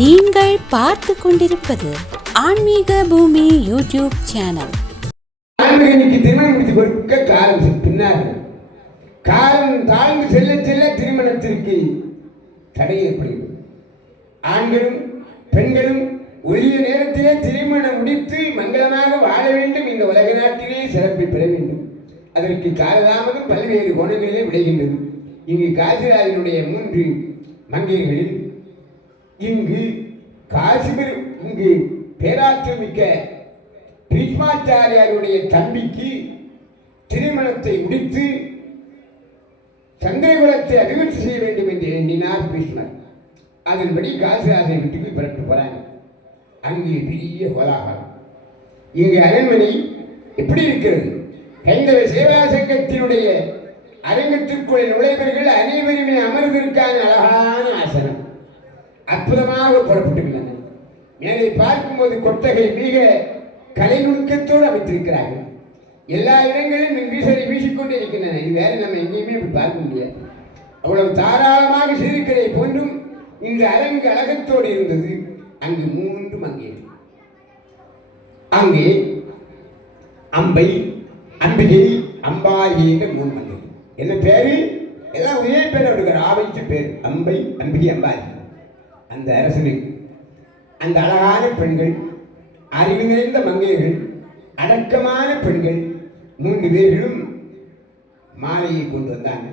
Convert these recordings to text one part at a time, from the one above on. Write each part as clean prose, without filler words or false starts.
நீங்கள் பார்த்து கொண்டிருப்பது ஆன்மீக பூமி யூடியூப் சேனல். ஆன்மீகனுக்கு திருமணம் முடித்து கொடுக்க காலம் பின்னார்கள் காலம் தாழ்ந்து செல்ல செல்ல திருமணத்திற்கு தடை ஏற்படுகிறது. ஆண்களும் பெண்களும் உரிய நேரத்திலே திருமணம் முடித்து மங்களமாக வாழ வேண்டும். இந்த உலக நாட்டிலே சிறப்பை பெற வேண்டும். அதற்கு காலதாமதம் பல்வேறு கோணங்களிலே விளைகின்றது. இங்கு காசிராஜனுடைய 3 மங்கையர்களில் இங்கு பேராற்றல் மிக்க பீஷ்மாச்சாரியாருடைய தம்பிக்கு திருமணத்தை முடித்து சந்திரகுலத்தை அபிவிருத்தி செய்ய வேண்டும் என்று எண்ணினார் பீஷ்மர். அதன்படி காசிராஜனை வீட்டுக்கு புறப்பட்டு போறாங்க. அங்கு பெரிய கோலாகலம். இங்கு அரண்மனை எப்படி இருக்கிறது? கைந்தவ சேவா சங்கத்தினுடைய அரங்கத்திற்குள் நுழைவர்கள் அனைவருமே அமர்வதற்கான அழகான ஆசனம் அற்புதமாக புறப்பட்டுள்ளன. மேலே பார்க்கும்போது கொட்டகை மிக கலை நுணுக்கத்தோடு அமைத்திருக்கிறார்கள். எல்லா இடங்களிலும் வீசலை வீசிக்கொண்டே இருக்கின்றன. இது வேற நம்ம எங்கேயுமே இப்படி பார்க்க முடியாது. அவ்வளவு தாராளமாக செய்திருக்கிறதை போன்றும் இந்த அரங்கு அழகத்தோடு இருந்தது. அங்கு 3 மங்கையர். அங்கே அம்பை, அம்பிகை, அம்பாரி என்ற 3 மங்கையர். என்ன பேரு? எல்லாம் ஒரே பேர் அவருக்கு ஆவைச்சு பேர். அம்பை, அம்பிகை, அம்பாரி. அந்த அரசனுக்கு அந்த அழகான பெண்கள், அறிவு நிறைந்த மங்கையர்கள், அடக்கமான பெண்கள் 3 பேர்களும் மாலையை கொண்டு வந்தாங்க.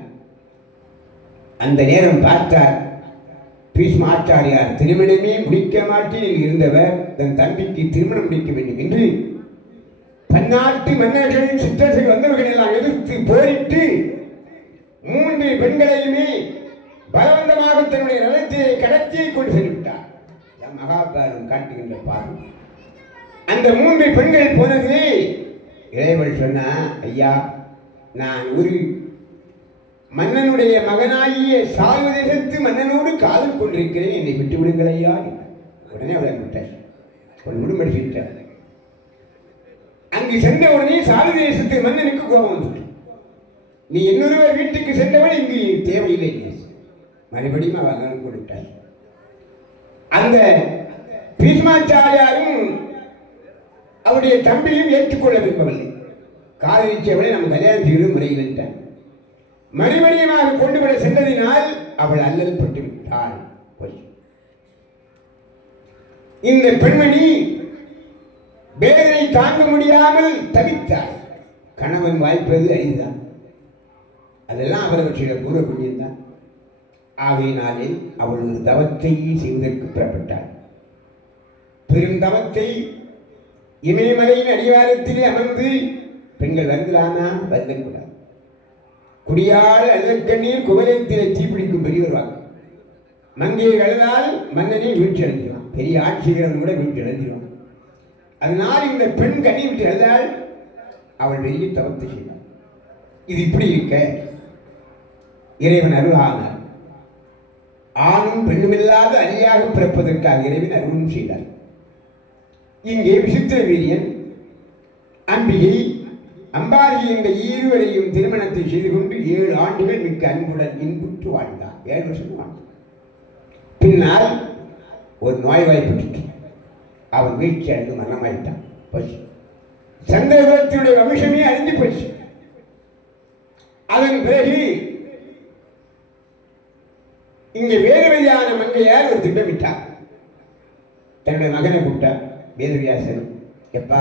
அந்த நேரம் பார்த்தார் பீஷ்மாச்சாரியார் திருமணமே முடிக்க மாட்டேன் இருந்தவர் தன் தம்பிக்கு திருமணம் முடிக்க வேண்டும் என்று பன்னாட்டு மன்னர்கள், சிற்றர்கள் வந்தவர்கள் எல்லாம் எதிர்த்து போரிட்டு 3 பெண்களையுமே பலவந்தமாக தன்னுடைய ரதத்தை கடத்தியை கொண்டு சென்றுவிட்டார். மகாபாரதம் காட்டுகின்ற பாடம். அந்த 3 பெண்கள் போனது இளையவள் சொன்னா, ஐயா, நான் ஒரு மன்னனுடைய மகனாகிய சால்வ தேசத்து மன்னனோடு காதல் கொண்டிருக்கிறேன், என்னை விட்டு விடுங்கள் ஐயா. உடனே அவளை விட்டார். ஒரு முடிவெடுத்துட்டார். அங்கு சென்ற உடனே சால்வ தேசத்து மன்னனுக்கு கோபம் வந்துட்டு, நீ இன்னொருவர் வீட்டுக்கு சென்றவள் இங்கு தேவையில்லை. மறுபடியும் அவர்கள் கொடுத்தார். அந்த பீஷ்மாச்சாரியாரும் அவருடைய தம்பியும் ஏற்றுக்கொள்ள விரும்பவில்லை. காதலிச்சவளை நம்ம கல்யாணம் செய்யும் முறையில் என்றார். மறுபடியும் கொண்டு விட சென்றதினால் அவள் அல்லல் பட்டு விட்டாள். இந்த பெண்மணி வேதனை தாங்க முடியாமல் தவித்தாள். கணவன் வாய்ப்பது அரிதான். அதெல்லாம் அவரவற்றிடம் கூறக்கூடியதுதான். ஆகையினாலே அவள் ஒரு தவத்தை செய்வதற்கு புறப்பட்டாள். பெருந்தவத்தை இமயமலையின் அடிவாரத்திலே அமர்ந்து பெண்கள் வருகிறானா? வருந்தக்கூடாது. குடியால் அழுதக்கண்ணீர் குவலத்திலே தீப்பிடிக்கும் பெரியவர் வாக்கு. மங்கையை அழுதால் மன்னனை வீழ்ச்சி அடைஞ்சிடும். பெரிய ஆட்சிகளும் கூட வீழ்ச்சி அடைஞ்சிடும். அதனால் இந்த பெண் கண்ணி விட்டு அழுதால் அவள் பெரிய தவத்தை செய்வாள். இது இப்படி இருக்க இறைவன் அருளானார். ஆணும் பெண்ணுமில்லாத அணியாக பிறப்பதற்காக இறைவன் அருளும் செய்தார். இங்கே விசித்திர வீரியன், அம்பிகை, அம்பாரி என்ற இருவரையும் திருமணத்தை செய்து கொண்டு 7 ஆண்டுகள் மிக்க அன்புடன் இன்புற்று வாழ்ந்தார். 7 வருஷம் வாழ்ந்தார். பின்னால் ஒரு நோய்வாய்ப்பட்டு அவன் வீழ்ச்சி அடைந்து மரணமாயிட்டான். சந்திரகுலத்தினுடைய வம்சமே அழிந்து போச்சு. அதன் பிறகு இங்கே வேதவியான மங்கையார் ஒரு திட்டமிட்டார். தன்னுடைய மகனை கூப்பிட்டார். வேதவியாசன், எப்பா,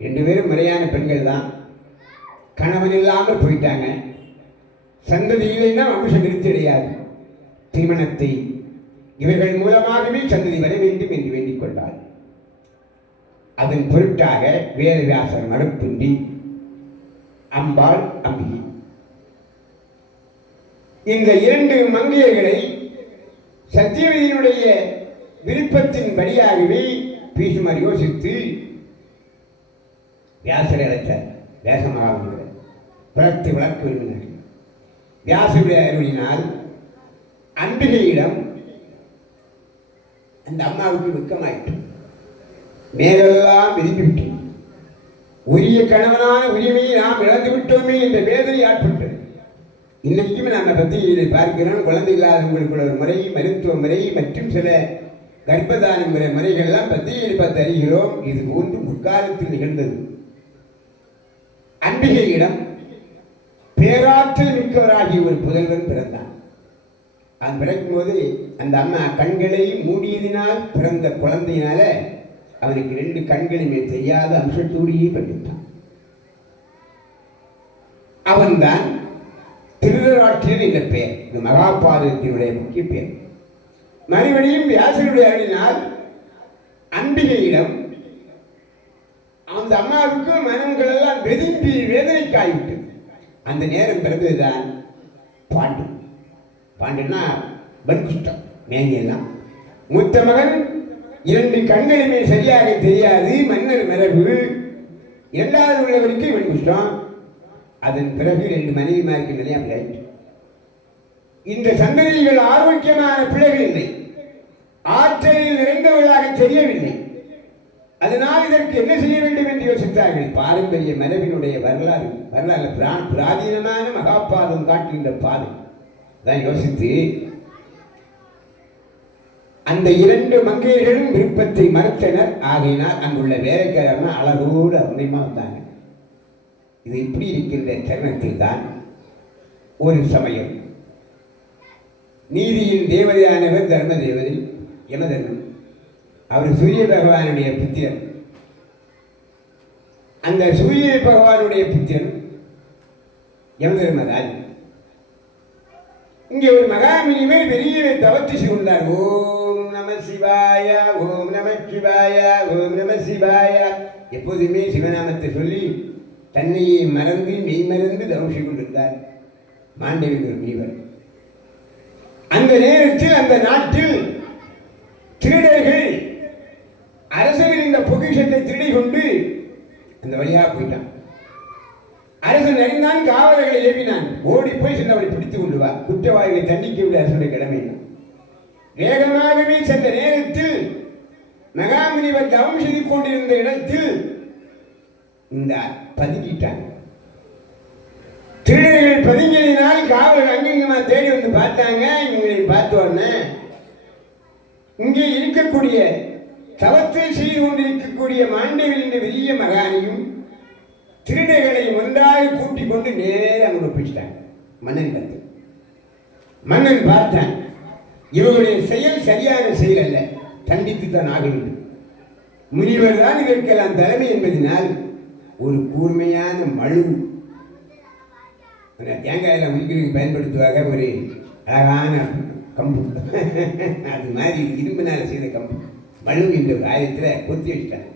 2 பேரும் முறையான பெண்கள் தான், கணவன் இல்லாமல் போயிட்டாங்க, சந்ததி இல்லைன்னா வம்சம் நிறுத்தி அடையாது. திருமணத்தை இவர்கள் மூலமாகவே சந்ததி வர வேண்டும் என்று வேண்டிக் கொண்டார். அதன் பொருட்டாக வேதவியாசன் மறுப்புண்டி அம்பாள், அம்பிகை இந்த 2 மங்கையர்களை சத்தியவதியினுடைய விருப்பத்தின் படியாகவே பீஷ்மர் யோசித்து வியாசரை அழைத்தார். வியாசமாக புறத்து விளக்கு விரும்பினார். வியாசருடைய அருளினால் அம்பிகையிடம் அந்த அம்மாவுக்கு வெட்கமாயிற்று. மேலெல்லாம் விரிந்துவிட்டு உரிய கணவனான உரிமையை நாம் இழந்து விட்டோமே என்ற வேதனை ஆட்பட்டது. இன்றைக்கும் நம்ம பற்றி இதை பார்க்கிறோம். குழந்தை இல்லாதவங்களுக்குள்ள ஒரு முறை, மருத்துவ முறை மற்றும் சில கர்ப்பதான முறைகள்லாம் பத்தியில் பார்த்து அறிகிறோம். இது போன்று முற்காலத்தில் நிகழ்ந்தது. அம்பிகையிடம் பேராற்றல் மிக்கவராகிய ஒரு புதல்வன் பிறந்தான். அவன் பிறக்கும்போது அந்த அம்மா கண்களை மூடியதினால் பிறந்த குழந்தையினால அவனுக்கு 2 கண்களுமே தெரியாத அம்சத்தோடையே படித்தான். அவன்தான் திருதராட்டிரன் என்ற பெயர். இந்த மகாபாரதத்தினுடைய முக்கிய பெயர். மறுபடியும் வியாசனுடைய அருளினால் அம்பிகையிடம் அந்த அம்மாவுக்கு மனங்கள் எல்லாம் வெதும்பி வேதனைக்காய்விட்டு அந்த நேரம் பிறந்ததுதான் பாண்டு. பாண்டுன்னா பன்குஷ்டம் மேங்கெல்லாம். மூத்த மகன் 2 கண்களுமே சரியாக தெரியாது, மன்னர் மரபு. 2வது உள்ளவருக்கு வெண்குஷ்டம். அதன் பிறகு 2 மனைவிமாருக்கு நிலையா ஆயிற்று. இந்த சந்ததிகள் ஆரோக்கியமான பிள்ளைகள் இல்லை, ஆற்றலில் நிறைந்தவர்களாக தெரியவில்லை. அதனால் இதற்கு என்ன செய்ய வேண்டும் என்று யோசித்தார்கள். பாரம்பரிய மரபினுடைய வரலாறு பிராதீனமான மகாபாரதம் காட்டுகின்ற பாதை தான் யோசித்து அந்த 2 மங்கையர்களும் விருப்பத்தை மறுத்தனர். ஆகையினால் அங்குள்ள வேலைக்காரர்கள் அழகோடு அருமையமா வந்தாங்க. இது இப்படி இருக்கின்ற தருணத்தில் தான் ஒரு சமயம் நீதியின் தேவதையானவர் தர்ம தேவதை யமதர்மன். அவர் சூரிய பகவானுடைய புத்திரன். அந்த சூரிய பகவானுடைய புத்திரன் யமதர்மராஜ். இங்கே ஒரு மகாமுனிவர் பெரிய தவத்தி கொண்டார். ஓம் நம சிவாய, ஓம் நம சிவாய, ஓம் நம சிவாய. எப்போதுமே சிவநாமத்தை சொல்லி தன்னையே மறந்து மெய்மறந்து தவசி கொண்டிருந்தார் மாண்டவின் ஒரு முனிவர். அந்த நேரத்தில் அந்த நாட்டில் திருடர்கள் அரசன் இந்த பொக்கிஷத்தை திருடி கொண்டு அந்த வழியாக போயிட்டான். அரசன் அறிந்தான், காவலர்களை ஏவினான். ஓடி போய் சென்றவரை பிடித்துக் கொண்டு வா, குற்றவாளிகளை தண்டிக்க விட அரசனுடைய கடமை. வேகமாகவே சென்ற நேரத்தில் மகாமுனிவர் தவம் செய்து கொண்டிருந்த இடத்தில் இந்த பதுக்கிட்டாங்க. திருடர்கள் பதுங்கினால் காவலர் அங்கங்கமா தேடி வந்து பார்த்தாங்க. இவங்களை பார்த்த உடனே இங்கே இருக்கக்கூடிய தவத்தில் செய்து கொண்டிருக்கக்கூடிய மாண்டவில் என்ற பெரிய மகானையும் திருடர்களையும் ஒன்றாக கூட்டிக் கொண்டு நேர அங்கே ஒப்பிச்சிட்டாங்க மன்னன் கத்து. மன்னன் பார்த்தான், இவருடைய செயல் சரியான செயல் அல்ல, தண்டித்துத்தான் ஆக வேண்டும். முனிவர் தான் இதற்கெல்லாம் தலைமை என்பதனால் ஒரு கூர்மையான மழு, தேங்காயில் உயிருக்கு பயன்படுத்துவாங்க, ஒரு அழகான கம்பு, அது மாதிரி இரும்பினால செய்த கம்பு மழு என்ற ஒரு ஆயத்தில் கொத்தி வச்சிட்டாங்க.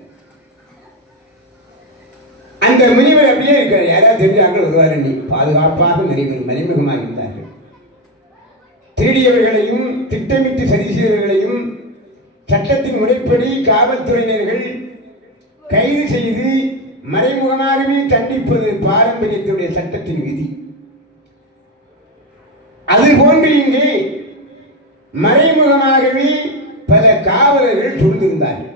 அந்த முனிவர் அப்படியே இருக்கார். யாராவது தெரிஞ்சார்கள் வருவார். நீ பாதுகாப்பாக மறைமுகமாக இருந்தார்கள். திருடியவர்களையும் திட்டமிட்டு சரி செய்தவர்களையும் சட்டத்தின் முறைப்படி காவல்துறையினர்கள் கைது செய்து மறைமுகமாகவே தண்டிப்பது பாரம்பரியத்துடைய சட்டத்தின் விதி. அதுபோன்று இங்கே மறைமுகமாகவே பல காவலர்கள் சூழ்ந்திருந்தார்கள்.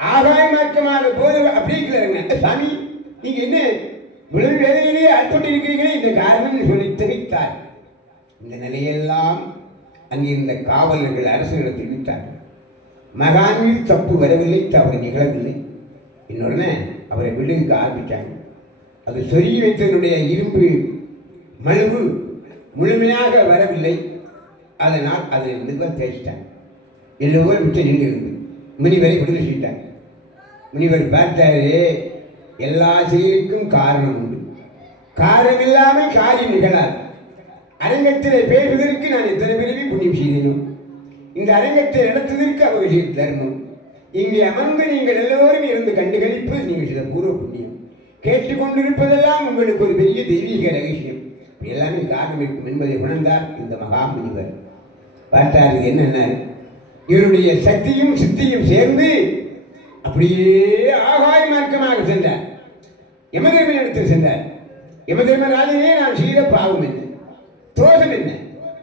ஆகாய மாற்றமாக போது அப்படியே இருக்கிறாங்க. சாமி, நீங்க என்ன விழுது வேலையிலேயே ஆட்கொண்டு இருக்கிறீங்களே, இந்த காரணம் சொல்லி தெரிவித்தார். இந்த நிலையெல்லாம் அங்கிருந்த காவலர்கள் அரசுகளை தெரிவித்தார்கள். மகான் மீது தப்பு வரவில்லை, தவறு நிகழவில்லை. இன்னொன்னு அவரை விழுங்க ஆரம்பித்தாங்க. அது சொருகி வைத்ததனுடைய இரும்பு மழுவு முழுமையாக வரவில்லை. அதனால் அதை மெதுவாக தேய்ச்சிட்டாங்க. எல்லோரும் விட்டு நின்று முனிவரை விடுதலை செய்தாங்க. முனிவர் பார்த்தாரு, எல்லா செயலுக்கும் காரணம் உண்டு, காரணம் இல்லாமல் காரியம் நிகழாது. அரங்கத்தில் பேசுவதற்கு நான் எத்தனை பிறவி புண்ணியம் செய்தேனும், இந்த அரங்கத்தை நடத்துவதற்கு அவர்கள் தர்மம். இங்கே அமர்ந்து நீங்கள் எல்லோரும் இருந்து கண்டுகளிப்பு நீங்கள் சில பூர்வ புண்ணியம். கேட்டுக்கொண்டிருப்பதெல்லாம் உங்களுக்கு ஒரு பெரிய தெய்வீக ரகசியம். எல்லாமே காரணம் இருக்கும் என்பதை உணர்ந்தார் இந்த மகா முனிவர். பார்த்தார், இது என்னென்ன இவருடைய சக்தியும் சித்தியும் சேர்ந்து அப்படியே ஆகாய மார்க்கமாக சென்றார். யமதர்மன் இடத்தில் சென்றார். யமதர்மராஜனே நான் செய்த பாவம் என்ன, தோஷம் என்ன,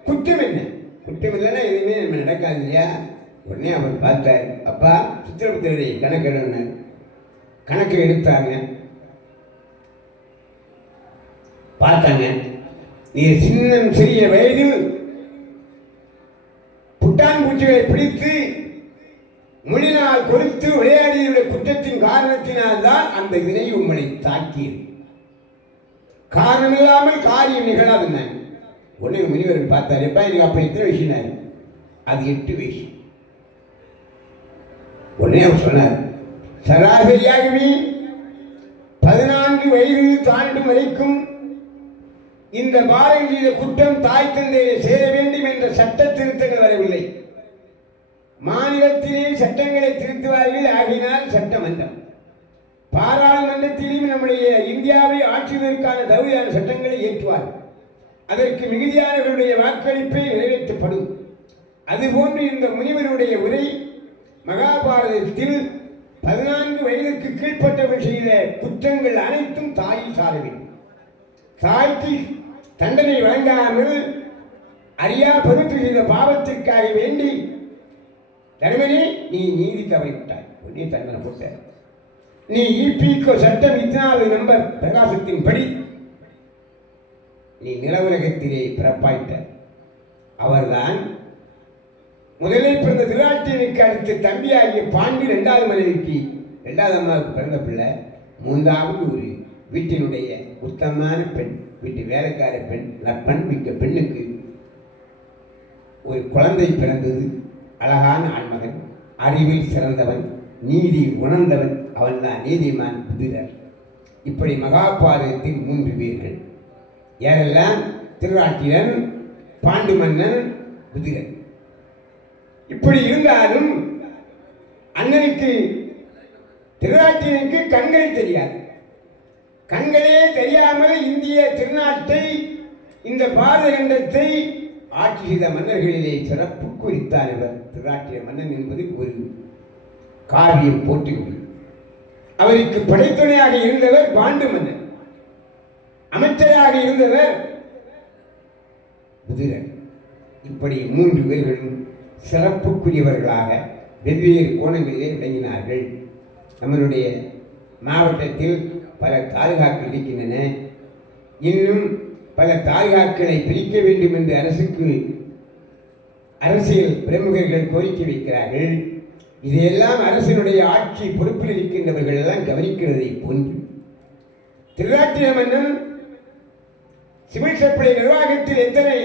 குற்றம் என்ன? குற்றம் இல்லைன்னா எதுவுமே நம்ம நடக்காது இல்லையா? உடனே அவர் பார்த்தார். அப்பா, சித்திரபுத்திரரை கணக்கு கணக்கு எடுத்தாங்க. பார்த்தாங்க, நீ சிறிய வயதில் புட்டான்பூச்சிகளை பிடித்து மொழினால் கொடுத்து விளையாடியுள்ள குற்றத்தின் காரணத்தினால் தான் அந்த வினை உங்களை தாக்கியது. காரணமில்லாமல் காரியம் நிகழாது. நான் உடனே முனிவர்கள் பார்த்தார், எப்பா எனக்கு அப்ப எத்தனை வயசுனாரு? அது 8 வயசு. உடனே அவர் சொன்னார், சராசரியாகவே 14 வயது தாண்டும் வரைக்கும் இந்த பாலன் செய்த குற்றம் தாய் தந்தையை சேர வேண்டும் என்ற சட்ட திருத்தங்கள் வரவில்லை. மாநிலத்திலே சட்டங்களை திருத்துவார்கள். ஆகினால் சட்டமன்றம், பாராளுமன்றத்திலும் நம்முடைய இந்தியாவை ஆட்சிவதற்கான தகுதியான சட்டங்களை ஏற்றுவார். அதற்கு மிகுதியானவர்களுடைய வாக்களிப்பை நிறைவேற்றப்படும். அதுபோன்று இந்த முனிவருடைய உரை மகாபாரதத்தில் 14 வயதுக்கு கீழ்ப்பட்டவர்கள் செய்த குற்றங்கள் அனைத்தும் தாயை சார வேண்டும். தாய்க்கு தண்டனை வழங்காமல் அறியா பருத்து செய்த பாவத்திற்காக வேண்டி, தர்மனே நீ நீதி தவறிவிட்டாய், உடனே தண்டனை போட்ட. நீ ஈபிகோ சட்டம் 4 நம்பர் பிரகாசத்தின் படி நீ நிலவுலகத்திலே பிறப்பாயிட்ட. அவர்தான் முதலில் பிறந்த திருநாட்டினுக்கு அடுத்த தம்பியாகிய பாண்டி 2வது மனைவிக்கு 2வது அம்மாவுக்கு பிறந்த பிள்ளை. 3வது ஒரு வீட்டினுடைய உத்தமமான பெண், வீட்டு வேலைக்கார பெண், நற்பண் மிக்க பெண்ணுக்கு ஒரு குழந்தை பிறந்தது. அழகான ஆண்மகன், அறிவில் சிறந்தவன், நீதி உணர்ந்தவன். அவன் தான் நீதிமான் புதிரர். இப்படி மகாபாரதத்தில் 3 பேர்கள். யாரெல்லாம்? திருநாட்டினன், பாண்டு மன்னன், புதிரன். இப்படி இருந்தாலும் அண்ணனுக்கு திருநாட்டினுக்கு கண்கள் தெரியாது. கண்களே தெரியாமல் இந்திய திருநாட்டை, இந்த பாரத கண்டத்தை ஆட்சி செய்த மன்னர்களிலே சிறப்பு குறித்தானவர் திருநாட்டிய மன்னன் என்பது ஒரு காவியம் போட்டி. அவருக்கு படைத்துணையாக இருந்தவர் பாண்டு மன்னன், அமைச்சராக இருந்தவர் புதிரன். இப்படி 3 பேர்களும் சிறப்புக்குரியவர்களாக வெவ்வேறு கோணங்களிலே விளங்கினார்கள். நம்மளுடைய மாவட்டத்தில் பல தாலுகாக்கள் இருக்கின்றன. இன்னும் பல தாலுகாக்களை பிரிக்க வேண்டும் என்று அரசியல் பிரமுகர்கள் கோரிக்கை வைக்கிறார்கள். இதையெல்லாம் அரசினுடைய ஆட்சி பொறுப்பில் இருக்கின்றவர்கள் எல்லாம் கவனிக்கிறதை போன்று திருநாட்டிய மன்னன் சிவில் சப்ளை நிர்வாகத்தில் எத்தனை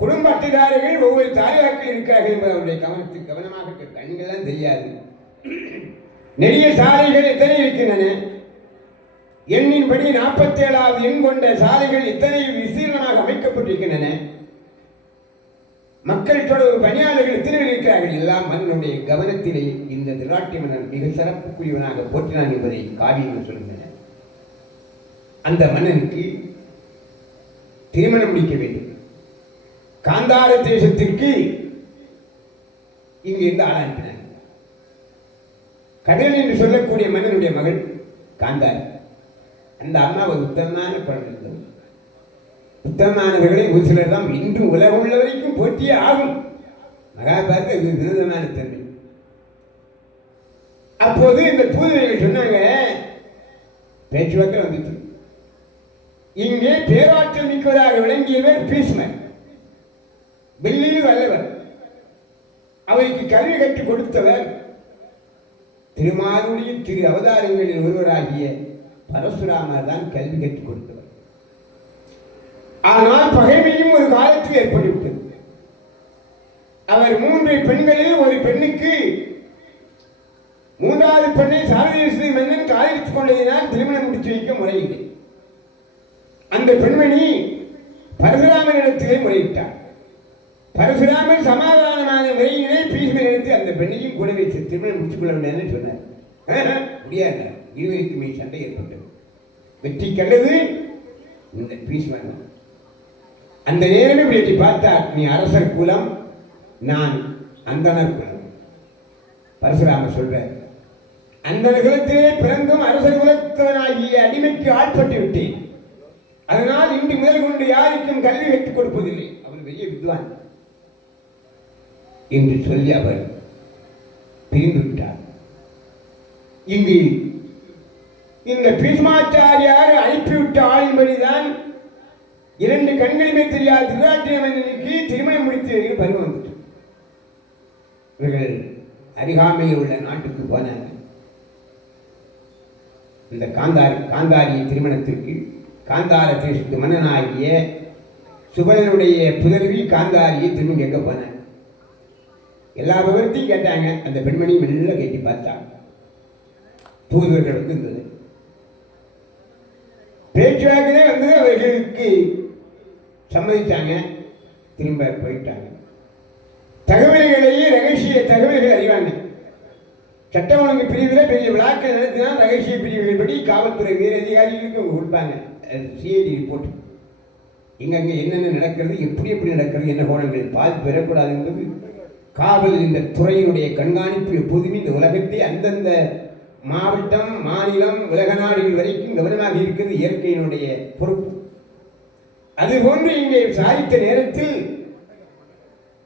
குடும்ப அட்டைதாரர்கள் ஒவ்வொரு தாலுகாக்கள் இருக்கிறார்கள் என்பது அவருடைய கவனத்தில் கவனமாக கண்கள்லாம் தெரியாது. நெடிய சாலைகள் எத்தனை இருக்கின்றன? எண்ணின்படி 47வது எண் கொண்ட சாலைகள் எத்தனை விசீர்ணமாக அமைக்கப்பட்டிருக்கின்றன? மக்கள் தொடர்பு பணியாளர்கள் எத்தனை இருக்கிறார்கள்? எல்லாம் மன்னனுடைய கவனத்திலே இந்த திருநாட்டிய மன்னன் மிக சிறப்புக்குரியவனாக போற்றினான் என்பதை காவியங்கள் சொல்கின்றன. அந்த மன்னனுக்கு திருமணம் முடிக்க வேண்டும். காந்தார தேசத்திற்கு இங்கிருந்து ஆள் அனுப்பினார். கபிலன் என்று சொல்லக்கூடிய மன்னனுடைய மகள் காந்தாரி. அந்த அம்மா ஒரு உத்தமமான குழந்தை. உத்தமமானவர்களை ஒரு சிலர் தான் இன்றும் உலகம் உள்ள வரைக்கும் போட்டியே ஆகும். மகாபாரத விரோதமான தன்மை. அப்போது இந்த பூதவைகள் சொன்னாங்க, பேச்சுவார்த்தை வந்துச்சு. இங்கே பேராற்றல் மிக்கவராக விளங்கியவர் பீஷ்மர், வெள்ளியில் வல்லவர். அவருக்கு கல்வி கற்றுக் கொடுத்தவர் திருமாலுடைய திரு அவதாரங்களில் ஒருவராகிய பரசுராமர் தான் கல்வி கற்றுக் கொடுத்தவர். ஆனால் பகைமையும் ஒரு காலத்தில் ஏற்பட்டுவிட்டது. அவர் 3 பெண்களில் ஒரு பெண்ணுக்கு 3வது பெண்ணை சாரதேஸ்வரி மன்னன் காதலித்துக் கொண்டதினால் திருமணம் முடித்து வைக்க முறையில்லை. அந்த பெண்மணி பரசுராமனிடத்திலே முறையிட்டார். பரசுராமன் சமாதானமான முறையினை பீஷ்மர் எடுத்து அந்த பெண்ணையும் கூட வைத்து திருமணம் முடித்துக் கொள்ள வேண்டாம்னு சொன்னார். முடியாது. இருவருக்குமே சண்டை ஏற்பட்டது. வெற்றி கண்டது இந்த பீஷ்மர். அந்த நேரமே இப்படி பார்த்தார், நீ அரசர் குலம், நான் அந்தனர் குலம். பரசுராமர் சொல்ற, அந்தனர் குலத்திலே பிறந்தும் அரசர் குலத்தவனாகிய அடிமைக்கு ஆட்பட்டு விட்டேன். அதனால் இன்று முதல் கொண்டு யாருக்கும் கல்வி கற்றுக் கொடுப்பதில்லை. அவர் பெரிய வித்வான் என்று சொல்லி அவர் பிரிந்து விட்டார். இங்கு இந்த பீஷ்மாச்சாரியார் அனுப்பிவிட்ட ஆளின்படிதான் 2 கண்களுமே தெரியாத திருராட்டிய மன்னனுக்கு திருமணம் முடித்து பருவம் வந்துட்டு இவர்கள் அருகாமையில் உள்ள நாட்டுக்கு போனாங்க. இந்த காந்தாரிய திருமணத்திற்கு காந்தார தேசத்து மன்னனாகிய சுபலனுடைய புதல்வி காந்தாரியை திருமணம் கேட்க போனாங்க. எல்லா விவரத்தையும் கேட்டாங்க. அந்த பெண்மணி மெல்ல கேட்டி பார்த்தாங்க. தூதுவர்கள் இருந்தது. பேச்சுவாக்கிலே வந்து அவர்களுக்கு சம்மதித்தாங்க. திரும்ப போயிட்டாங்க. தகவல்களையே ரகசிய தகவல்கள் அறிவாங்க. சட்ட ஒழுங்கு பிரிவில் பெரிய விழாக்கள் நடத்தினா ரகசிய பிரிவுகள் படி காவல்துறை உயர் அதிகாரிகளுக்கு அவங்க கொடுப்பாங்க. சிஐடி ரிப்போர்ட் எங்கெங்கே என்னென்ன நடக்கிறது, எப்படி நடக்கிறது, என்ன கோணங்கள் பாதிப்பு பெறக்கூடாது என்பது காவல் இந்த துறையினுடைய கண்காணிப்பு எப்போதுமே இந்த உலகத்தை அந்தந்த மாவட்டம், மாநிலம், உலக நாடுகள் வரைக்கும் கவனமாக இருக்கிறது இயற்கையினுடைய பொறுப்பு. அதுபோன்று இங்கே சாதித்த நேரத்தில்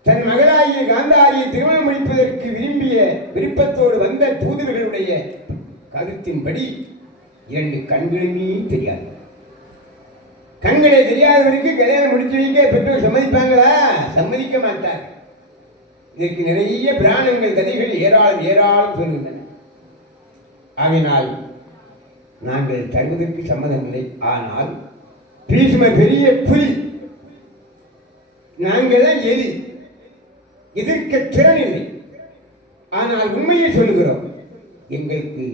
தன் மகளாகிய காந்தாரியை திருமணம் முடிப்பதற்கு விருப்பத்தோடு வந்த தூதுவர்களுடைய கருத்தின்படி 2 கண்களுமே தெரியாது. கண்களை தெரியாதவருக்கு கல்யாணம் முடிச்சு வைக்க பெற்றோர் சம்மதிப்பாங்களா? சம்மதிக்க மாட்டார். இதற்கு நிறைய பிராணங்கள் கதைகள் ஏராளம் சொல்கின்றன. ஆகினால் நாங்கள் தருவதற்கு சம்மதமில்லை. ஆனால் பீஷ்மர் பெரிய புலி, நாங்கள் எதிர்க்க திறன் இல்லை. ஆனால் உண்மையை சொல்லுகிறோம். எங்களுக்கு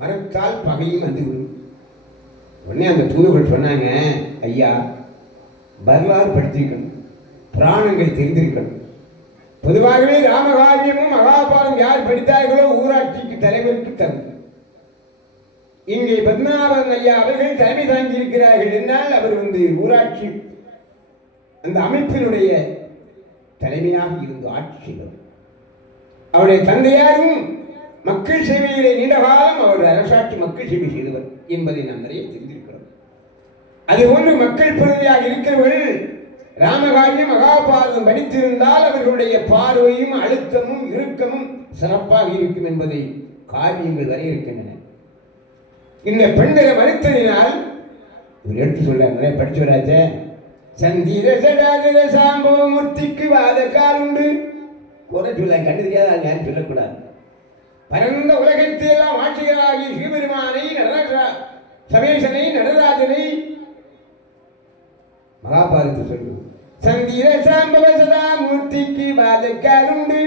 மரத்தால் பகையும் வந்துவிடும். உடனே அந்த தூதுவர்கள் சொன்னாங்க, ஐயா வரலாறு படித்திருக்கணும், புராணங்கள் தெரிந்திருக்கணும். பொதுவாகவே ராமகாவியமும் மகாபாரதம் யார் படித்தார்களோ ஊராட்சிக்கு தலைவருக்கு தரும். இங்கே பத்மநாபன் ஐயா அவர்கள் தலைமை தாங்கி இருக்கிறார்கள் என்றால் அவர் ஊராட்சி அந்த அமைப்பினுடைய தலைமையாக இருந்து ஆட்சி செய்தவர். அவருடைய தந்தையாரும் மக்கள் சேவையிலே நீண்ட காலம் அவருடைய அரசாட்சி மக்கள் சேவை செய்தவர் என்பதை நாம் நிறைய தெரிந்திருக்கிறோம். அதுபோன்று மக்கள் பிரதியாக இருக்கிறவர்கள் ராமகாவியம் மகாபாரதம் படித்திருந்தால் அவர்களுடைய பார்வையும் அழுத்தமும் இறுக்கமும் சிறப்பாக இருக்கும் என்பதை காவியங்கள் வரையறுக்கின்றன. இந்த பெண்களை மறுத்ததினால் இவர் எடுத்து சொல்ல நிறைய படிச்சு வராச்ச. சந்திர சடாதர சாம்பவ மூர்த்திக்கு வாத காலுண்டு குறை சொல்ல கண்டு தெரியாத யாரும் சொல்லக்கூடாது. பரந்த உலகத்தையெல்லாம் ஆட்சிகளாகி சிவபெருமானை சமேசனை நடராஜனை மகாபாரதத்தை சொல்லுவோம். சந்திர சாம்பவ சதா மூர்த்திக்கு வாத காலுண்டு.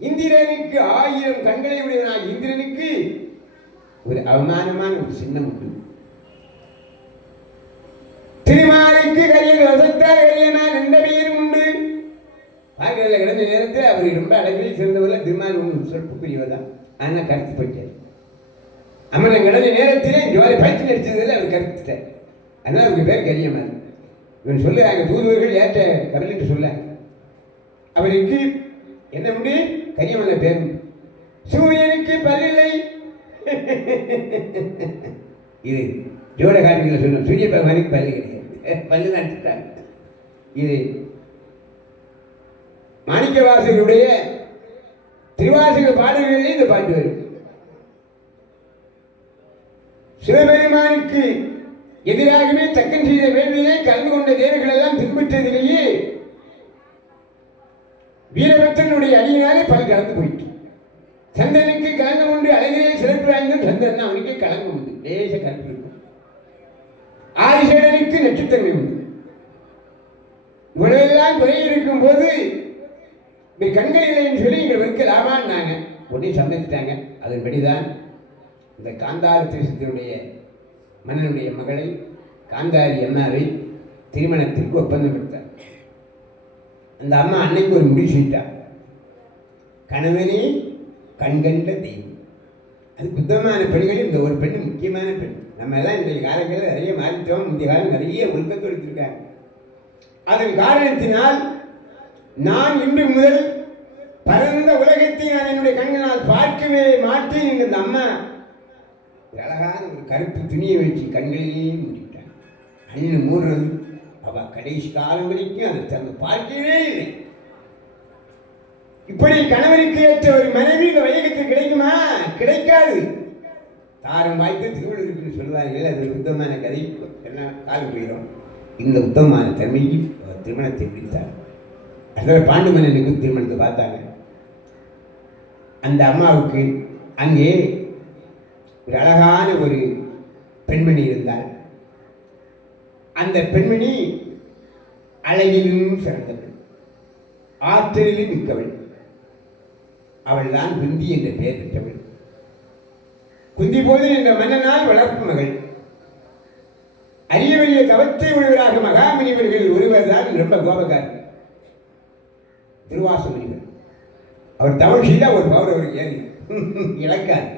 இந்திரனுக்கு 1000 கண்களை உடையவனாக இந்திரனுக்கு ஒரு அவமானமான ஒரு சின்னம் உண்டு. திருமாலுக்கு கையில் வசத்தால் கையனால் எந்த பெயரும் உண்டு. பார்க்கறதுல கிடந்த நேரத்தில் அவர் ரொம்ப அழகில் சிறந்தவர்கள். திருமால் ஒன்று சொல்புக்குரியவர் தான். ஆனால் கருத்து போயிட்டார். அம்மன் கிடந்த நேரத்திலே ஜோலை பயிற்சி நடிச்சதில் அவர் கருத்துட்டார். அதனால் அவருக்கு பேர் கரியமார். இவன் சொல்லுறாங்க தூதுவர்கள் ஏற்ற கவலிட்டு சொல்ல அவருக்கு என்ன உண்டு? கரியமல்ல பேர். சூரியனுக்கு பல்லில்லை. இது ஜோடகாரிகள் சொல்லும். சூரிய பகவானுக்கு பல்லு கிடையாது, பல்லு நட்டுட்டாங்க. இது மாணிக்க வாசகருடைய திருவாசக பாடல்களில் இந்த பாட்டு வரும். சிவபெருமானுக்கு எதிராகவே தக்கன் செய்த வேள்வியை கலந்து கொண்ட தேவர்கள் எல்லாம் பின்பற்றதிலேயே வீரபக்தனுடைய அடியினாலே பல் கலந்து போயிட்டு. சந்தனுக்கு கலங்கம் உண்டு, அழகிலே சிறப்பு வாய்ந்த சந்தன் அவனுக்கு கலங்கம் உண்டு, தேச கருப்பு இருக்கும். ஆதிசேடனுக்கு நட்சத்திரம் உண்டு. இவ்வளவெல்லாம் குறை இருக்கும் போது கண்கள் இல்லைன்னு சொல்லி இங்கே வைக்கலாமான்னாங்க. உடனே சம்மதித்தாங்க. அதன்படிதான் இந்த காந்தார தேசத்தினுடைய மன்னனுடைய மகளை காந்தாரி அம்மாவை திருமணத்திற்கு ஒப்பந்தம் எடுத்தார். அந்த அம்மா அன்னைக்கு ஒரு முடிவு செய்தார். கணவனே கண்கண்ட தெய்வம். அது புத்தமான பெண்களில் இந்த ஒரு பெண் முக்கியமான பெண். நம்ம எல்லாம் இன்றைய காலங்களில் நிறைய மாறிட்டோம். முந்தைய காலம் நிறைய ஒழுக்கத்தை எடுத்திருக்காங்க. அதன் காரணத்தினால் நான் இன்று முதல் பரந்த உலகத்தை நான் என்னுடைய கண்களால் பார்க்கவே மாட்டேன் என்று அந்த அம்மா அழகான ஒரு கருப்பு துணியை வச்சு கண்களிலேயே மூடிட்டான். கண்ணு மூடுறது அவ கடைசி காலம் வரைக்கும் அதை தந்து பார்க்கவே இல்லை. இப்படி கணவனுக்கு ஏற்ற ஒரு மனைவி இந்த வையகத்தில் கிடைக்குமா? கிடைக்காது. தாரம் வாய்த்து திருவள்ளுவருக்கு சொல்வார்கள். அது சுத்தமான கதை, எல்லாம் காலம் போயிடும். இந்த உத்தமமான தன்மையில் அவர் திருமணத்தை முடித்தார். அதில் பாண்டு மன்னனுக்கு திருமணத்தை பார்த்தாங்க. அந்த அம்மாவுக்கு அங்கே ஒரு அழகான ஒரு பெண்மணி இருந்தாள். அந்த பெண்மணி அழகிலும் சிறந்தவள், ஆற்றலிலும் மிக்கவள். அவள் தான் குந்தி என்ற பெயர் பெற்றவள். குந்தி போது என்ற மன்னனால் வளர்ப்பு மகள். அரிய வலிய கவத்தை உழுவராக மகாமுனிவர்கள் ஒருவர் தான் ரொம்ப கோபக்காரர், திருவாச முனிவர். அவர் தவம் செய்த ஒரு பௌரவருக்கு ஏறி இழக்கார்.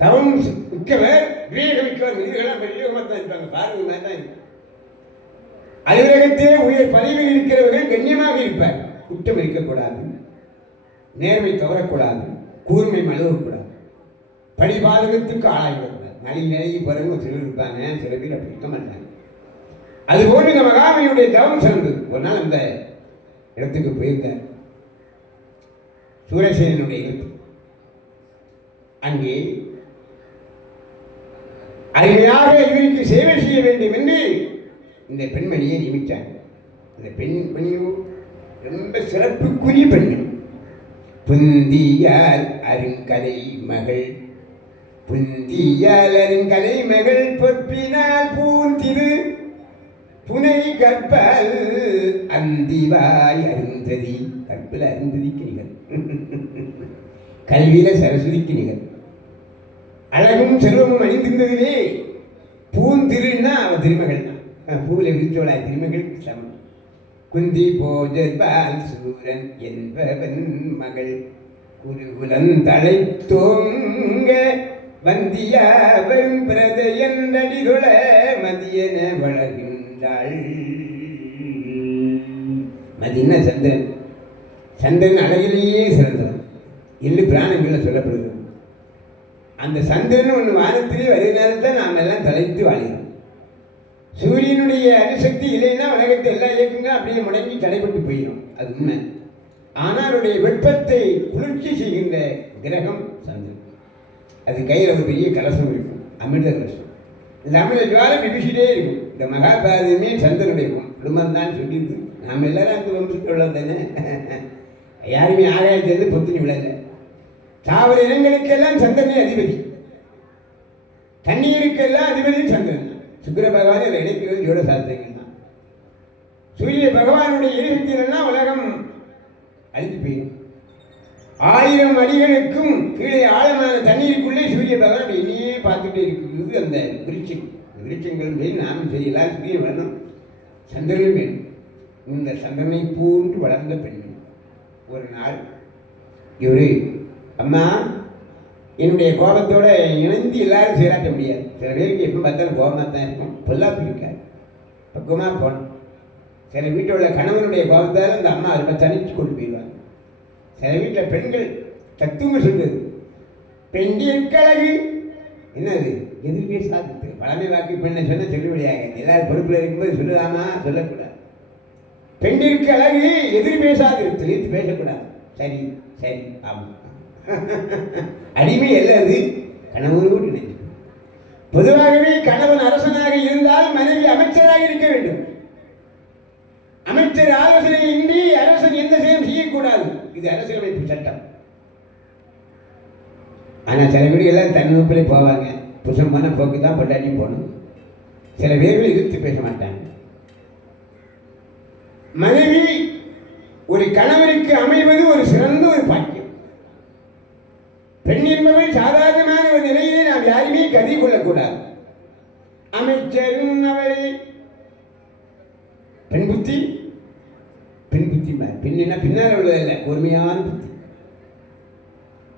தவம் மிக்கவர், விவேக மிக்கவர். மனிதர்களாம் விவேகமாக தான் இருப்பாங்க, பார்வையாக தான் இருப்பாங்க. அலுவலகத்திலே உயர் பதவியில் இருக்கிறவர்கள் கண்ணியமாக இருப்பார். குற்றம் இருக்கக்கூடாது, நேர்மை தவறக்கூடாது, கூர்மை மழுவக்கூடாது, படிபாதகத்துக்கு ஆளாகிவிடக்கூடாது. நலி நிலையை பிறகு சிலர் இருப்பாங்க, சில பேர் அப்படி இருக்க மாட்டாங்க. அதுபோன்று இந்த மகாமணியுடைய தவம் சிறந்தது. ஒரு நாள் அந்த இடத்துக்கு போயிருந்தார், சூரசேனனுடைய இடத்துக்கு. அங்கே அருமையாக இவருக்கு சேவை செய்ய வேண்டும் என்று இந்த பெண்மணியை நியமித்தாங்க. இந்த பெண்மணியோ ரொம்ப சிறப்புக்குரிய பெண்மணி. புந்தியால் அருங்கதை மகள், புந்தியால் அருங்கதை மகள், பொற்பினால் பூந்திரு புனை கற்பால் அந்திவாய் அருந்ததி. கற்பில் அருந்ததிக்கு நிகழ், கல்வியில சரஸ்வதிக்கு நிகழ். அழகும் செல்வமும் அணிந்திருந்ததிலே பூந்திருன்னா அவ திருமகள் தான். பூவில் விரிச்சோளா திருமகள் சமம். குந்தி போஜர்பால் சூரன் என்பவன் மகள், குருகுலம் தழைத்தோங்க வந்தியாவரும் பிரதையன் அடிதொழ மதியன வளர்கின்றாள். மதியன சந்திரன். சந்திரன் அழகிலேயே சிறந்தவன் என்று பிராணங்களில் சொல்லப்படுகிறது. அந்த சந்திரன் ஒன்று வானத்திலே வருகிறனால தான் நாம் எல்லாம் தலைத்து வாழ்கிறோம். சூரியனுடைய அணுசக்தி இல்லைன்னா உலகத்தை எல்லா இயக்கங்களும் அப்படியே முடங்கி தடைப்பட்டு போயிடும், அது உண்மை. ஆனால் அவருடைய வெப்பத்தை குளிர்ச்சி செய்கின்ற கிரகம் சந்திரன். அது கையில் ஒரு பெரிய கலசம் இருக்கும், அமிர்த கலசம். இந்த அமிர்த ஜுவாலம் விபிசிட்டே இருக்கும். இந்த மகாபாரதமே சந்திரனுடைய குடும்பம் தான் சொல்லியிருக்கு. நாம் எல்லாரும் அந்த வம்சத்தில் உள்ளது தானே, யாருமே ஆகாயத்திலிருந்து பொத்துணி விழல. தாவர இனங்களுக்கெல்லாம் சந்திரனே அதிபதி, தண்ணீருக்கெல்லாம் அதிபதியும் சந்திரன். சுக்கிர பகவான் இதை இணைக்கிறது ஜோட சாஸ்திரங்கள் தான். சூரிய பகவானுடைய எரிசக்தியிலாம் உலகம் அழித்து போயிடும். 1000 அடிகளுக்கும் கீழே ஆழமான தண்ணீருக்குள்ளே சூரிய பகவான் என்னையே பார்த்துட்டே இருக்கிறது அந்த விருட்சம். இந்த விருட்சங்களும் சரி, நாமும் சரி, எல்லாரும் சூரியன் வரணும், சந்திரனும் வேணும். இந்த சந்திரனை பூண்டு வளர்ந்த பெண்கள் ஒரு நாள் இவரு, அம்மா என்னுடைய கோபத்தோட இணைந்து எல்லாரும் சீராட்ட முடியாது. சில பேருக்கு எப்போ பார்த்தாலும் கோபமாக தான் இருக்கும், பொல்லாப்பு இருக்காது, பக்குவமாக போகணும். சில வீட்டில் உள்ள கணவனுடைய கோபத்தால் அந்த அம்மா அதை தனிச்சு கொண்டு போயிடுவாங்க. சில வீட்டில் பெண்கள் தத்துவம் சொல்றது, பெண்டியற்கழகு என்னது எதிர்ப்பே சாதித்து பழமை வாக்கு பெண்ணை சொன்ன சொல்லுபடியாக எல்லாரும் பொறுப்பில் இருக்கும்போது சொல்லலாமா, சொல்லக்கூடாது. பெண்டிற்கு அழகு எதிர் பேசாது, தெரிவித்து பேசக்கூடாது. சரி சரி ஆமாம். அடிமை அல்லது கணவனோடு நினைச்சு. பொதுவாகவே கணவன் அரசனாக இருந்தால் மனைவி அமைச்சராக இருக்க வேண்டும். அமைச்சர் ஆலோசனை இன்றி அரசன் எந்த செயலும் செய்யக்கூடாது. இது அரசியலமைப்பு சட்டம். ஆனால் சில பேர் எல்லாம் தன் நோக்கிலே போவாங்க. புருஷமான போக்கு தான் பொண்டாட்டியும் போகணும். சில பேர்கள் எதிர்த்து பேச மாட்டாங்க. மனைவி ஒரு கணவனுக்கு அமைவது ஒரு சிறந்த ஒரு பாக்கியம். பெண் என்பவள் சாதாரணமான ஒரு நிலையிலே நாம் யாருமே கருதி கொள்ளக்கூடாது. அமைச்சரும் அவளை பெண் புத்தி, பெண் புத்தி பெண்ணினா பின்னால் உள்ளதல்ல, பொறுமையான புத்தி.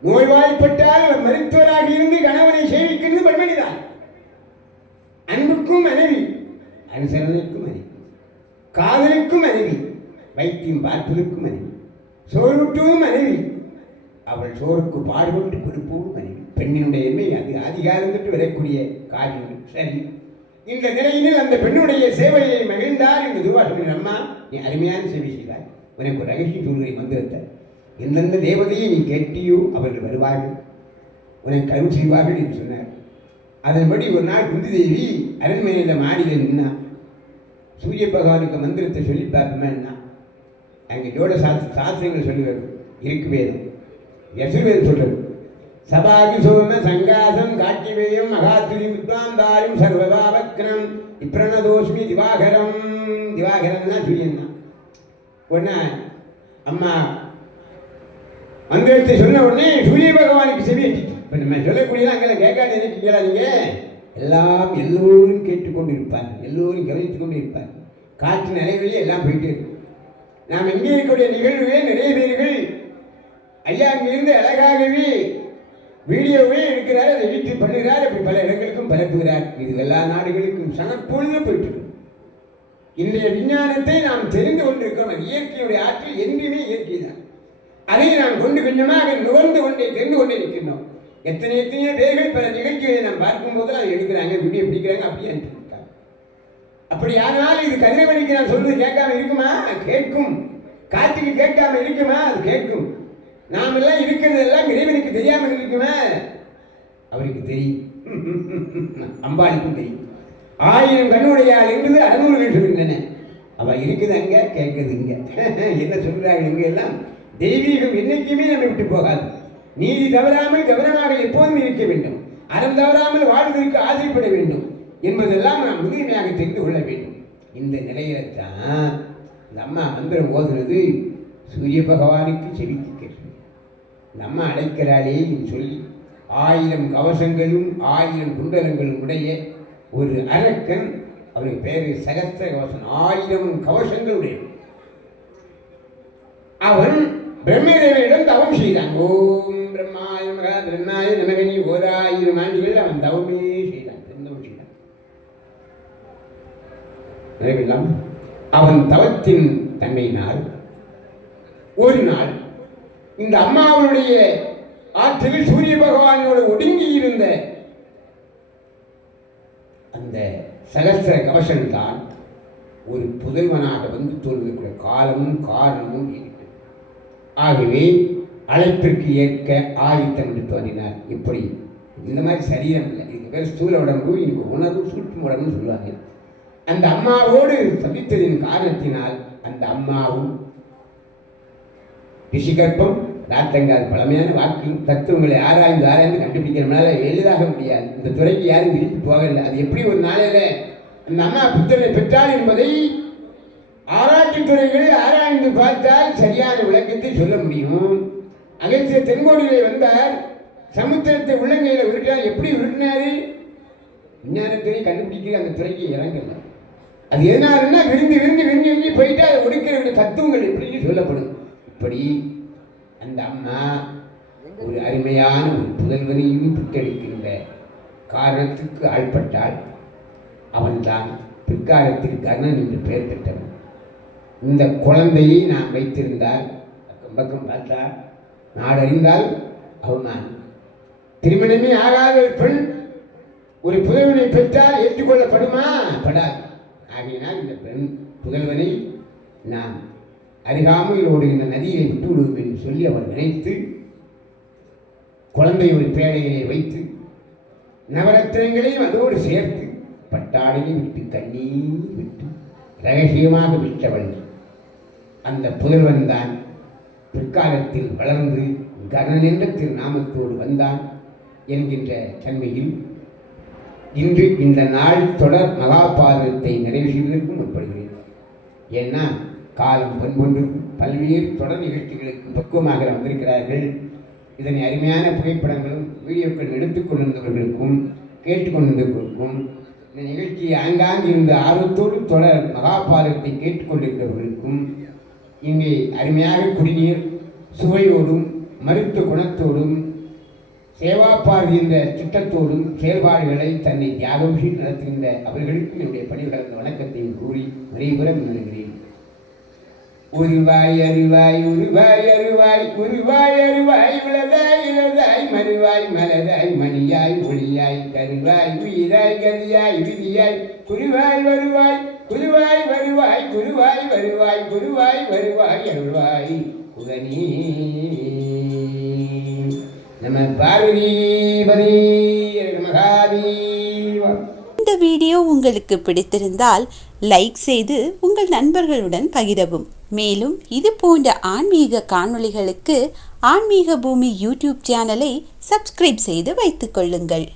நோய்வாய்ப்பட்டால் மருத்துவராக இருந்து கணவனை சேவிக்கிறது பெண்மணிதான். அன்புக்கும் மனைவி, அனுசரணைக்கும் மனைவி, காதலுக்கும் மனைவி, வைத்தியம் பார்ப்பதற்கும் மனைவி, சோறுட்டும் மனைவி, அவள் சோறுக்கு பாடுபட்டு கொடுப்போம் மனைவி. பெண்ணினுடைய எண்மை அது அதிகாரத்துக்கு வரக்கூடிய காரியங்கள். சரி, இந்த நிலையில் அந்த பெண்ணுடைய சேவையை மகிழ்ந்தார் இந்த துர்வாசனின் அம்மா. நீ அருமையான சேவை செய்வாய், உனக்கு ஒரு ரகசியம் சொல்கிறேன் மந்திரத்தை. எந்தெந்த தேவதையை நீ கேட்டியோ அவர்கள் வருவார்கள், உனக்கு அருள் செய்வார்கள் என்று சொன்னார். அதன்படி ஒரு நாள் குந்தி தேவி அரண்மனையில் மாடியில் நின்னார். சூரிய பகவானுக்கு மந்திரத்தை சொல்லி பார்ப்போம்னா அங்கே ஜோட சாஸ்திரங்கள் சொல்லுவது இருக்கு வேதம் யசுர்வேதம் சொல்றது சபாகி சோம சங்காசம் காட்டிவேயம் மகாத்ரி வித்வாந்தாரும் சர்வபாவக்னம் இப்ரணதோஷ்மி திவாகரம் திவாகரம்னா சூரியன் தான் உடனே அம்மா மந்திரத்தை சொன்ன உடனே சூரிய பகவானுக்கு செவி எட்டிச்சு. இப்போ நம்ம சொல்லக்கூடியதான் அங்கெல்லாம் கேட்காது நினைக்கிறீங்களா நீங்கள்? எல்லோரும் கேட்டுக்கொண்டு இருப்பார், எல்லோரும் கவனித்து கொண்டு இருப்பார். காற்று நிறைய எல்லாம் போயிட்டு இருக்கும். நாம் இங்கே இருக்கக்கூடிய நிகழ்வுகளே நிறைய பேர்கள் ஐயா அங்கிருந்து அழகாகவே வீடியோவே எடுக்கிறார், அதை எடிட் பண்ணுகிறார், அப்படி பல இடங்களுக்கும் பரப்புகிறார். இது எல்லா நாடுகளுக்கும் சனப்பொழுது போயிட்டு இருக்கும். இன்றைய விஞ்ஞானத்தை நாம் தெரிந்து கொண்டிருக்கிறோம். இயற்கையுடைய ஆற்றல் என்றுமே இயற்கை தான். அதை நாம் கொண்டு கொஞ்சமாக நுகர்ந்து கொண்டே தெரிந்து கொண்டே இருக்கின்றோம். எத்தனையோ பேர்கள் பல நிகழ்ச்சிகளை நாம் பார்க்கும்போது அதை எடுக்கிறாங்க, வீடியோ பிடிக்கிறாங்க, அப்படியே அனுப்பிவிட்டாங்க. அப்படி ஆனால் இது கதிரவனுக்கு நான் சொல்றது கேட்காம இருக்குமா? கேட்கும். காற்றுக்கு கேட்காம இருக்குமா? அது கேட்கும். நாம் எல்லாம் இருக்கிறது எல்லாம் இறைவனுக்கு தெரியாமல் இருக்குமா? அவருக்கு தெரியும், அம்பாளுக்கும் தெரியும். 1000 கண்ணுடையாள் என்பது 600 சொல்லுங்க. அவ இருக்குது அங்க, கேட்குது இங்க. என்ன சொல்றாங்க இங்க எல்லாம்? தெய்வீகம் என்னைக்குமே நம்ம விட்டு போகாது. நீதி தவறாமல் கவனமாக எப்போதும் இருக்க வேண்டும். அறம் தவறாமல் வாழ்வதற்கு ஆசைப்பட வேண்டும் என்பதெல்லாம் நாம் முழுமையாக தெரிந்து கொள்ள வேண்டும். இந்த நிலையில்தான் இந்த அம்மா மந்திரம் ஓதுனது சூரிய பகவானுக்கு செவிக்கு கேட்டு இந்த அம்மா அழைக்கிறாளே சொல்லி 1000 கவசங்களும் 1000 குண்டலங்களும் உடைய ஒரு அரக்கன், அவருக்கு பேரு சகஸ்திர கவசம், 1000 கவசங்களுடைய அவன் பிரம்மதேவனிடம் தவம் செய்தான். ஓம் பிரம்மாய மகா பிரம்மாய நமகனி 1000 ஆண்டுகள் அவன் தவமே செய்தான், தவம் செய்தான். அவன் தவத்தின் தன்மையினால் ஒரு நாள் இந்த அம்மாவுடைய ஆற்றில் சூரிய பகவானோடு ஒடுங்கி இருந்த அந்த சகஸ்திர கவசம் தான் ஒரு புதல்வனாக வந்து தோல்விக்கூடிய காலமும் காரணமும் இருக்கிறது. ஆகவே அழைப்பிற்கு ஏற்க ஆயுத்தம் என்று தோன்றினார். இப்படி இந்த மாதிரி சரீரம் இல்லை, இதுக்கு பேர் ஸ்தூல உடம்பு, இதுக்கு உணர்வு சூட்சும உடம்புன்னு சொல்லுவாங்க. அந்த அம்மாவோடு சந்தித்ததின் காரணத்தினால் அந்த அம்மாவும் ரிஷிகற்பம் ராத்தங்காது பழமையான வாக்கு தத்துவங்களை ஆராய்ந்து கண்டுபிடிக்கிறதுனால எளிதாக முடியாது. இந்த துறைக்கு யாரும் விரித்து போகலை. அது எப்படி ஒரு நாளையில அந்த அம்மா புத்தரை பெற்றாள் என்பதை ஆராய்ச்சி துறைகள் ஆராய்ந்து பார்த்தால் சரியான விளக்கத்தை சொல்ல முடியும். அகத்திய தென்கோடியிலே வந்தார், சமுத்திரத்தை உள்ளங்கையில் உருட்டால் எப்படி உருட்டினாரு? விஞ்ஞானத்துறை கண்டுபிடிக்கிற அந்த துறைக்கு இறங்கல. அது எதனாலன்னா விரிஞ்சு விரிஞ்சு விரிஞ்சு விரிஞ்சு போயிட்டு அதை ஒடுக்கிற தத்துவங்கள் எப்படின்னு சொல்லப்படும். இப்படி அந்த அம்மா ஒரு அருமையான ஒரு புதல்வனையும் பெற்றெடுக்கின்ற காரணத்துக்கு ஆள்பட்டால் அவன்தான் பிற்காலத்தில் கர்ணன் என்று பெயர் பெற்றவன். இந்த குழந்தையை நான் வைத்திருந்தால் பக்கம் பக்கம் பார்த்தா நாடறிந்தால் அவன் திருமணமே ஆகாத ஒரு பெண் ஒரு புதல்வனை பெற்றால் ஏற்றுக்கொள்ளப்படுமா? படாது. ஆகையினால் இந்த பெண் புதல்வனை நான் அருகாமையில் ஓடுகின்ற நதியை விட்டு விடுவோம் என்று சொல்லி அவர் நினைத்து குழந்தை ஒரு பேழையை வைத்து நவரத்தினங்களையும் அதோடு சேர்த்து பட்டாடையை விட்டு கண்ணீர் விட்டு ரகசியமாக விட்டவள் அந்த புதல்வன் தான் பிற்காலத்தில் வளர்ந்து கர்ணன் என்ற திருநாமத்தோடு வந்தான் என்கின்ற தன்மையில் இன்று இந்த நாள் தொடர் மகாபாரதத்தை நிறைவு செய்வதற்கும் முற்படுகிறேன். ஏன்னா காலம் பொன்பொன்று பல்வேறு தொடர் நிகழ்ச்சிகளுக்கு பக்குவமாக வந்திருக்கிறார்கள். இதனை அருமையான புகைப்படங்களும் வீடியோக்கள் எடுத்துக்கொண்டிருந்தவர்களுக்கும் கேட்டுக்கொண்டிருந்தவர்களுக்கும் இந்த நிகழ்ச்சியை ஆங்காங்கு இருந்த ஆர்வத்தோடு தொடர் மகாபாரதத்தை கேட்டுக்கொண்டிருக்கிறவர்களுக்கும் இங்கே அருமையாக குடிநீர் சுவையோடும் மருத்துவ குணத்தோடும் சேவாப்பார்வை என்ற திட்டத்தோடும் செயல்பாடுகளை தன்னை தியாகம் செய்து நடத்துகின்ற அவர்களுக்கும் என்னுடைய பணிகளந்த வணக்கத்தையும் கூறி நிறைவுறம் நினைக்கிறேன். உருவாய் அருவாய் உருவாய் அருவாய் உருவாய் அருவாய் உலதாய் இலதாய் மறுவாய் மலதாய் மணியாய் ஒளியாய் கருவாய் உயிராய் கதியாய் விதியாய் குருவாய் வருவாய் குருவாய் வருவாய் குருவாய் வருவாய் குருவாய் வருவாய் அருவாய் குகனி நம பார்வதி மகாதேவ. இந்த வீடியோ உங்களுக்கு பிடித்திருந்தால் லைக் செய்து உங்கள் நண்பர்களுடன் பகிரவும். மேலும் இது போன்ற ஆன்மீக காணொளிகளுக்கு ஆன்மீக பூமி யூடியூப் சேனலை சப்ஸ்கிரைப் செய்து வைத்துக் கொள்ளுங்கள்.